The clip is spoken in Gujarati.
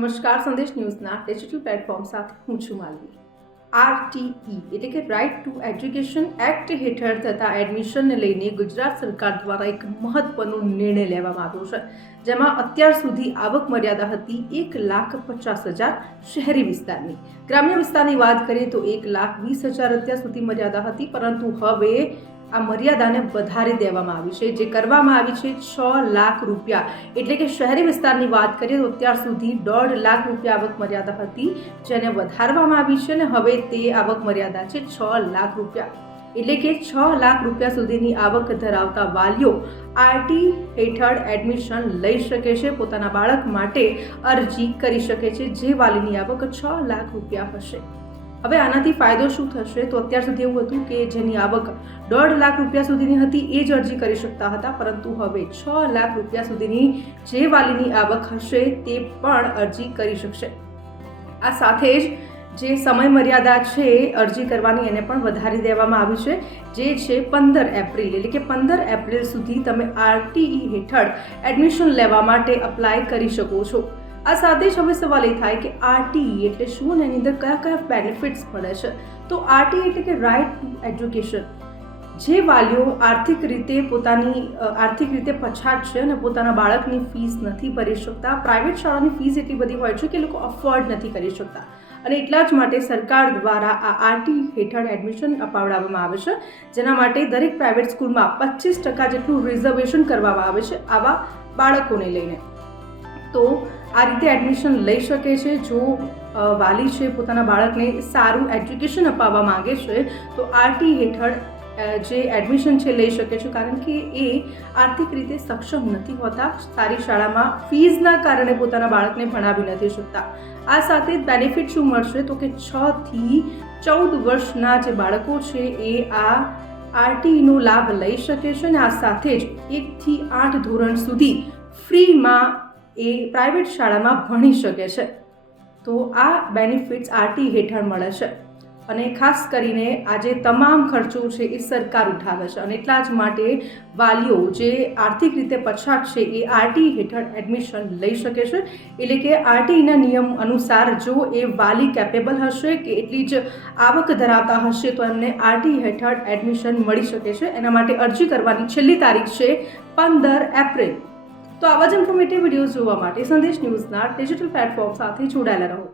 નમસ્કાર, સંદેશ ન્યૂઝના ડિજિટલ પ્લેટફોર્મ સાથે હું છું માલવી. આરટીઈ એટલે કે રાઇટ ટુ એજ્યુકેશન એક્ટ હેઠળ થતા એડમિશનને લઈને ગુજરાત સરકાર દ્વારા એક મહત્વનો નિર્ણય લેવામાં આવ્યો છે, જેમાં અત્યાર સુધી આવક મર્યાદા હતી 1,50,000 શહેરી વિસ્તારની. ગ્રામ્ય વિસ્તારની વાત કરીએ તો 1,20,000 અત્યાર સુધી મર્યાદા હતી, પરંતુ હવે આ મર્યાદાને વધારી દેવામાં આવી છે, જે કરવામાં આવી છે 6 લાખ રૂપિયા. એટલે કે શહેરી વિસ્તારની વાત કરીએ તો અત્યાર સુધી 1.5 લાખ રૂપિયા આવક મર્યાદા હતી, જેને વધારવામાં આવી છે અને હવે તે આવક મર્યાદા છે 6 લાખ રૂપિયા. એટલે કે 6 લાખ રૂપિયા સુધીની આવક ધરાવતા વાલીઓ આરટી હેઠળ એડમિશન લઈ શકે છે, પોતાના બાળક માટે અરજી કરી શકે છે, જે વાલીની આવક 6 લાખ રૂપિયા હશે. હવે આનાથી ફાયદો શું થશે? તો અત્યાર સુધી એવું હતું કે જેની આવક 1.5 લાખ રૂપિયા સુધીની હતી એ જ અરજી કરી શકતા હતા, પરંતુ હવે 6 લાખ રૂપિયા સુધીની જે વાલીની આવક હશે તે પણ અરજી કરી શકશે. આ સાથે જ જે સમય મર્યાદા છે અરજી કરવાની એને પણ વધારી દેવામાં આવી છે, જે છે 15 એપ્રિલ. એટલે કે 15 એપ્રિલ સુધી તમે આરટીઈ હેઠળ એડમિશન લેવા માટે અપ્લાય કરી શકો છો. આ સાથે જ હવે સવાલ એ થાય કે આરટીઈ એટલે શું અને એની અંદર કયા કયા બેનિફિટ્સ મળે છે? તો આરટીઈ એટલે કે રાઇટ ટુ એજ્યુકેશન. જે વાલીઓ આર્થિક રીતે પછાત છે અને પોતાના બાળકની ફીસ નથી ભરી શકતા, પ્રાઇવેટ શાળાની ફીસ એટલી બધી હોય છે કે લોકો અફોર્ડ નથી કરી શકતા, અને એટલા જ માટે સરકાર દ્વારા આ આરટીઈ હેઠળ એડમિશન અપાવડાવવામાં આવે છે, જેના માટે દરેક પ્રાઇવેટ સ્કૂલમાં 25% જેટલું રિઝર્વેશન કરવામાં આવે છે આવા બાળકોને લઈને. તો આ રીતે એડમિશન લઈ શકે છે. જો વાલી છે પોતાના બાળકને સારું એજ્યુકેશન અપાવવા માંગે છે તો આરટી હેઠળ જે એડમિશન છે લઈ શકે છે, કારણ કે એ આર્થિક રીતે સક્ષમ નથી હોતા, સારી શાળામાં ફીઝના કારણે પોતાના બાળકને ભણાવી નથી શકતા. આ સાથે બેનિફિટ શું મળશે? તો કે 6 થી 14 વર્ષના જે બાળકો છે એ આ આરટીઈનો લાભ લઈ શકે છે, અને આ સાથે જ 1 થી 8 ધોરણ સુધી ફ્રીમાં એ પ્રાઇવેટ શાળામાં ભણી શકે છે. તો આ બેનિફિટ્સ આરટી હેઠળ મળે છે, અને ખાસ કરીને આજે તમામ ખર્ચો છે એ સરકાર ઉઠાવે છે, અને એટલા જ માટે વાલીઓ જે આર્થિક રીતે પછાત છે એ આરટી હેઠળ એડમિશન લઈ શકે છે. એટલે કે આરટીઈના નિયમ અનુસાર જો એ વાલી કેપેબલ હશે કે એટલી જ આવક ધરાવતા હશે તો એમને આરટી હેઠળ એડમિશન મળી શકે છે. એના માટે અરજી કરવાની છેલ્લી તારીખ છે 15 એપ્રિલ. તો આવા જ ઇન્ફોર્મેટિવ વિડીયોઝ જોવા માટે સંદેશ ન્યૂઝના ડિજિટલ પ્લેટફોર્મ સાથે જોડાયેલા રહો.